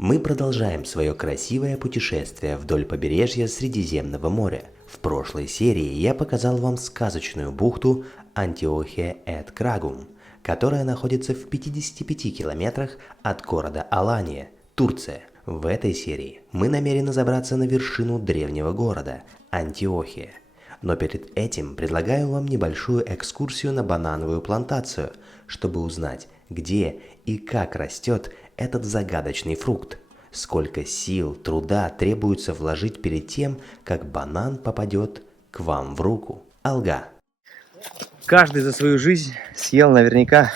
Мы продолжаем свое красивое путешествие вдоль побережья Средиземного моря. В прошлой серии я показал вам сказочную бухту Антиохия-эт-Крагум, которая находится в 55 километрах от города Алания, Турция. В этой серии мы намерены забраться на вершину древнего города Антиохия. Но перед этим предлагаю вам небольшую экскурсию на банановую плантацию, чтобы узнать, где и как растет этот загадочный фрукт. Сколько сил, труда требуется вложить перед тем, как банан попадет к вам в руку. Алга. Каждый за свою жизнь съел наверняка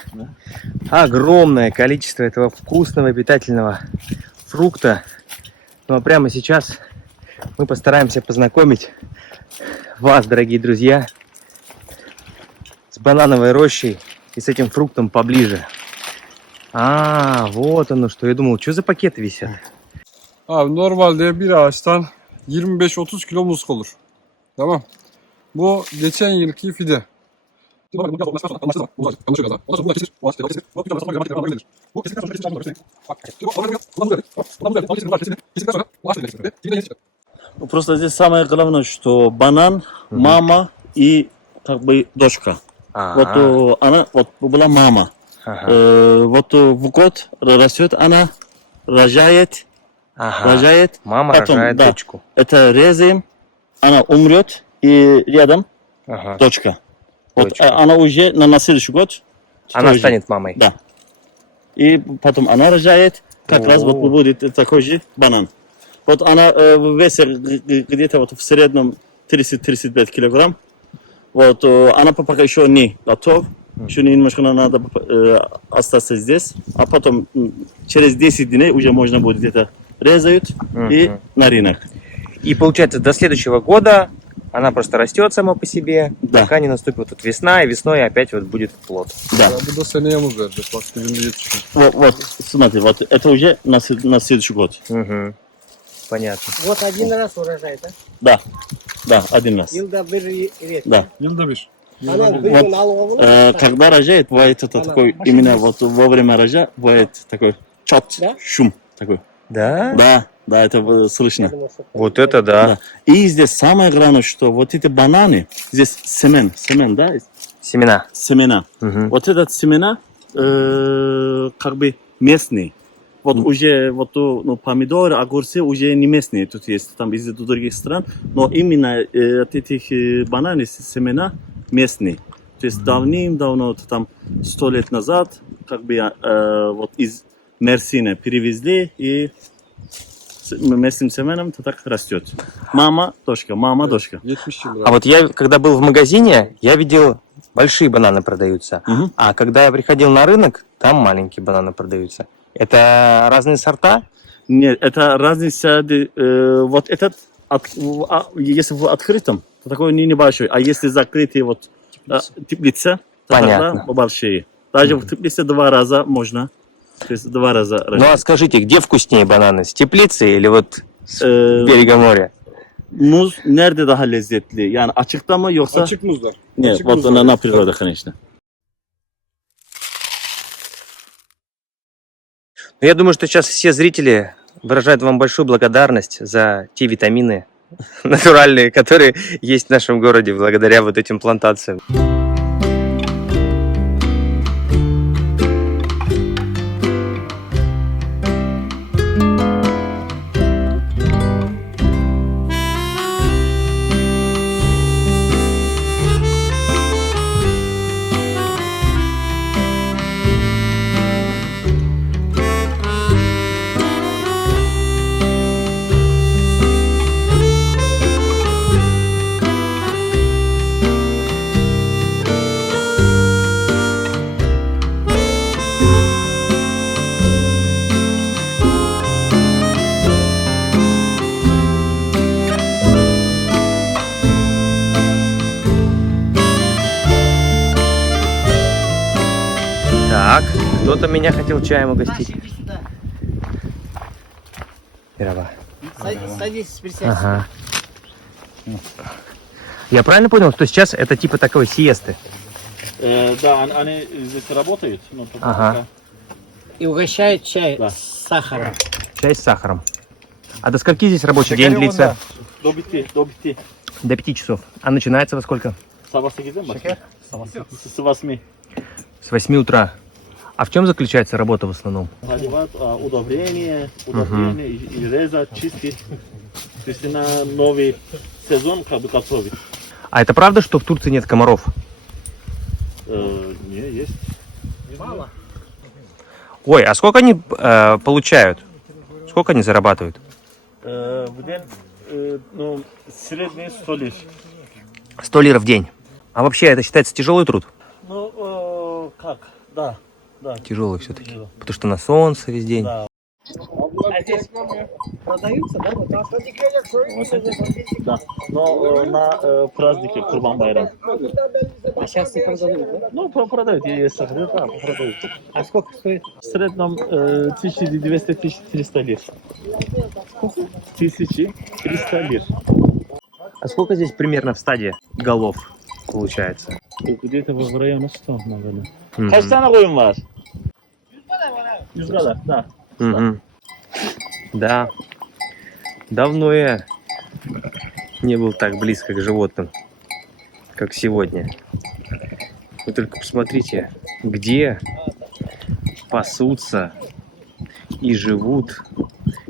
огромное количество этого вкусного питательного фрукта. Ну а прямо сейчас мы постараемся познакомить вас, дорогие друзья, с банановой рощей и с этим фруктом поближе. Вот оно что. Я думал, что за пакеты висят? Abi normalde bir ağaçtan 25-30 kilo muz olur. Tamam. Bu geçen yılki fide. Просто здесь самое главное, что банан, мама и как бы дочка. Вот она вот была мама. Вот в год растет она, рожает, Мама потом, рожает дочку. Это резаем, она умрет и рядом дочка. Вот Дочка. она уже на следующий год. Она тоже. станет мамой. Да. И потом она рожает, как раз вот будет такой же банан. Вот она весит где-то вот в среднем 30-35 килограмм. Вот она пока еще не готова. Еще немножко надо остаться здесь. А потом через 10 дней уже можно будет где-то резают и на рынок. И получается, до следующего года она просто растет сама по себе, Да. пока не наступит тут весна, и весной опять вот будет плод. Да. Ya bu da seneye muz verecek. Bak dibinde yetişiyor. Вот, смотри, вот это уже на следующий год. Понятно. Вот один раз урожай, да? Да, один раз. Yılda bir ret. Да. Yılda bir. Она bir gün alıp Когда рожает, бывает это такой, именно вот во время рожа, бывает такой чот, Да? шум такой. Да? Да, это слышно. Вот это да. Да. И здесь самое главное, что вот эти бананы, здесь семен, да, Семена. семена. Вот этот семена как бы местные. Вот уже вот помидоры, огурцы уже не местные, тут есть там из других стран, но именно от этих бананов семена местные. То есть давным-давно, там 100 лет назад, как бы вот из Мерсина перевезли и местным семенам это так растет. Мама, дочка, мама, дочка. 70 yıl. А вот я, когда был в магазине, я видел, большие бананы продаются. А когда я приходил на рынок, там маленькие бананы продаются. Это разные сорта? Нет, это разница, вот этот, если в открытом, то такой небольшой, а если закрытый вот теплица, то Понятно. тогда большие. Даже в теплице 2 раза можно, то есть 2 раза. Ну а скажите, где вкуснее бананы? С теплицы или вот с берега моря? Muz nerede daha lezzetli? Yani açıkta mı yoksa? Açık muzlar. Нет, Açık вот muzlar. на природе, конечно. Я думаю, что сейчас все зрители выражают вам большую благодарность за те витамины натуральные, которые есть в нашем городе благодаря вот этим плантациям. Так, кто-то меня хотел чаем угостить. Иди сюда. Мирова. Садись, присядь. Ага. Я правильно понял, что сейчас это типа такой сиесты? Да, они здесь работают. Но Ага. И угощает чай Да. с сахаром. Чай с сахаром. А до скольки здесь рабочий день длится? До 5. До 5 часов. А начинается во сколько? Sabah 8'de mi? С 8. С 8 утра. А в чем заключается работа в основном? Заливать удобрения и резать, чистить. То есть на новый сезон как бы готовить. А это правда, что в Турции нет комаров? Не, есть. Мало. Ой, а сколько они получают? Сколько они зарабатывают? В день, ну, средний 100 лир. 100 лир в день. А вообще это считается тяжелый труд? Ну, как? Да. Тяжелый все-таки. Потому что на солнце весь день. Да. А здесь продаются, да? Вот, а Да. Но на празднике Курбан Байрам. А сейчас не продают, да? Ну, продают, есть сахар, да, продают. А сколько стоит? В среднем 1200-1300 лир. 1300 лир. А сколько здесь примерно в стадии голов получается? Где-то в районе 100, наверное. Мгм. Kaç tane koyun var? 100 kadar, да. Мгм. Да. Давно я не был так близко к животным, как сегодня. Вы только посмотрите, где пасутся и живут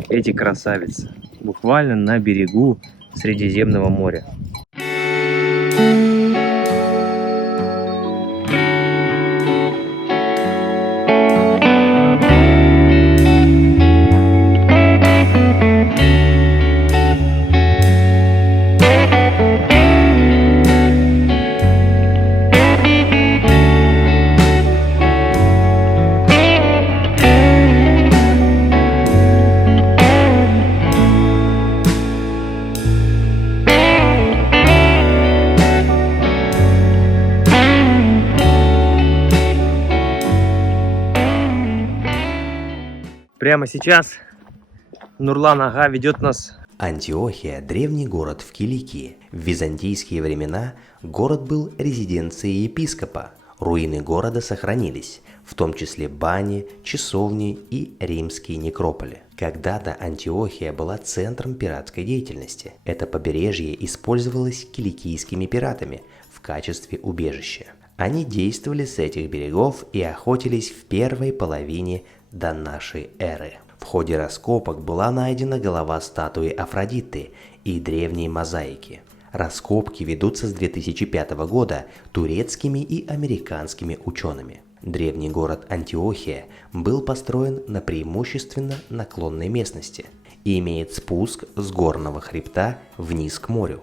эти красавицы. Буквально на берегу Средиземного моря. Прямо сейчас Нурлан Ага ведет нас. Антиохия – древний город в Киликии. В византийские времена город был резиденцией епископа. Руины города сохранились, в том числе бани, часовни и римские некрополи. Когда-то Антиохия была центром пиратской деятельности. Это побережье использовалось киликийскими пиратами в качестве убежища. Они действовали с этих берегов и охотились в первой половине до нашей эры. В ходе раскопок была найдена голова статуи Афродиты и древней мозаики. Раскопки ведутся с 2005 года турецкими и американскими учеными. Древний город Антиохия был построен на преимущественно наклонной местности и имеет спуск с горного хребта вниз к морю.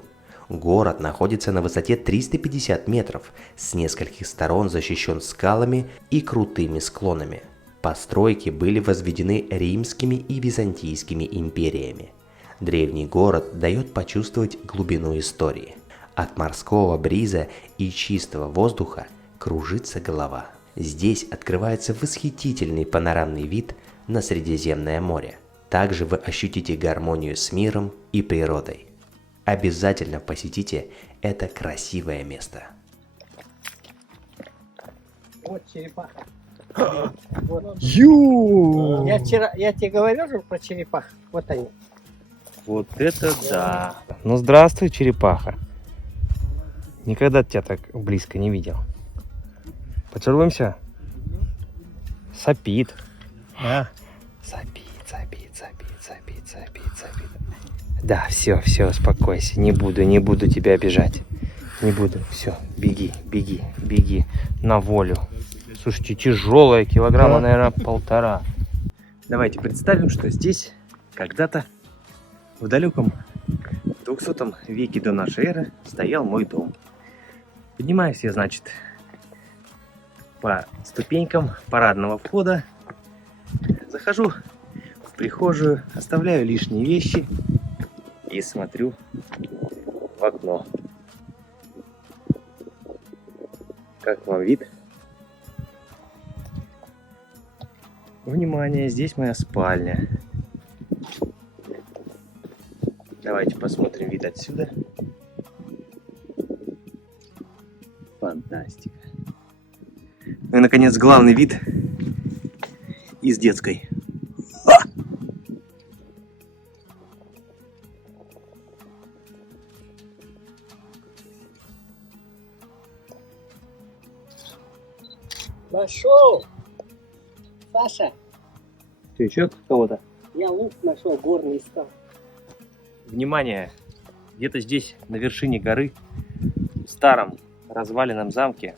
Город находится на высоте 350 метров, с нескольких сторон защищен скалами и крутыми склонами. Постройки были возведены римскими и византийскими империями. Древний город дает почувствовать глубину истории. От морского бриза и чистого воздуха кружится голова. Здесь открывается восхитительный панорамный вид на Средиземное море. Также вы ощутите гармонию с миром и природой. Обязательно посетите это красивое место. Вот черепаха. Ю! Я тебе говорил же про черепах. Вот они. Вот это да! Ну здравствуй, черепаха. Никогда тебя так близко не видел. Поцелуемся? Сопит. Да. Сопит. Да, все, успокойся. Не буду тебя обижать. Не буду. Все, беги. На волю. Слушайте, тяжелая, килограмма, наверное, 1,5. Давайте представим, что здесь когда-то в далеком 200 веке до нашей эры стоял мой дом. Поднимаюсь я, значит, по ступенькам парадного входа. Захожу в прихожую, оставляю лишние вещи и смотрю в окно. Как вам вид? Внимание, здесь моя спальня. Давайте посмотрим вид отсюда. Фантастика. Ну и, наконец, главный вид из детской. Нашел! Саша, Ты еще кого-то? я лук нашел, горный искал. Внимание! Где-то здесь, на вершине горы, в старом разваленном замке,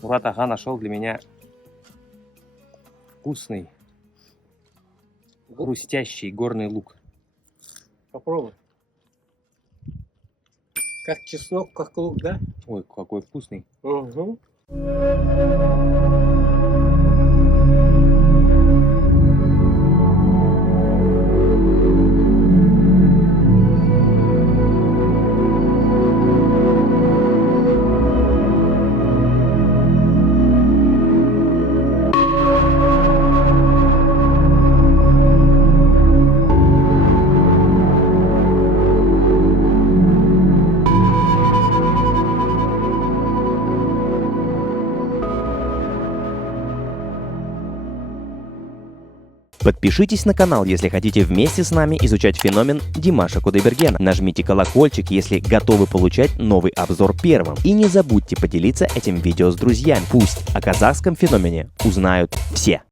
Мурат ага нашел для меня вкусный, хрустящий горный лук. Попробуй. Как чеснок, как лук, да? Ой, какой вкусный. Угу. Подпишитесь на канал, если хотите вместе с нами изучать феномен Димаша Кудайбергена. Нажмите колокольчик, если готовы получать новый обзор первым. И не забудьте поделиться этим видео с друзьями. Пусть о казахском феномене узнают все.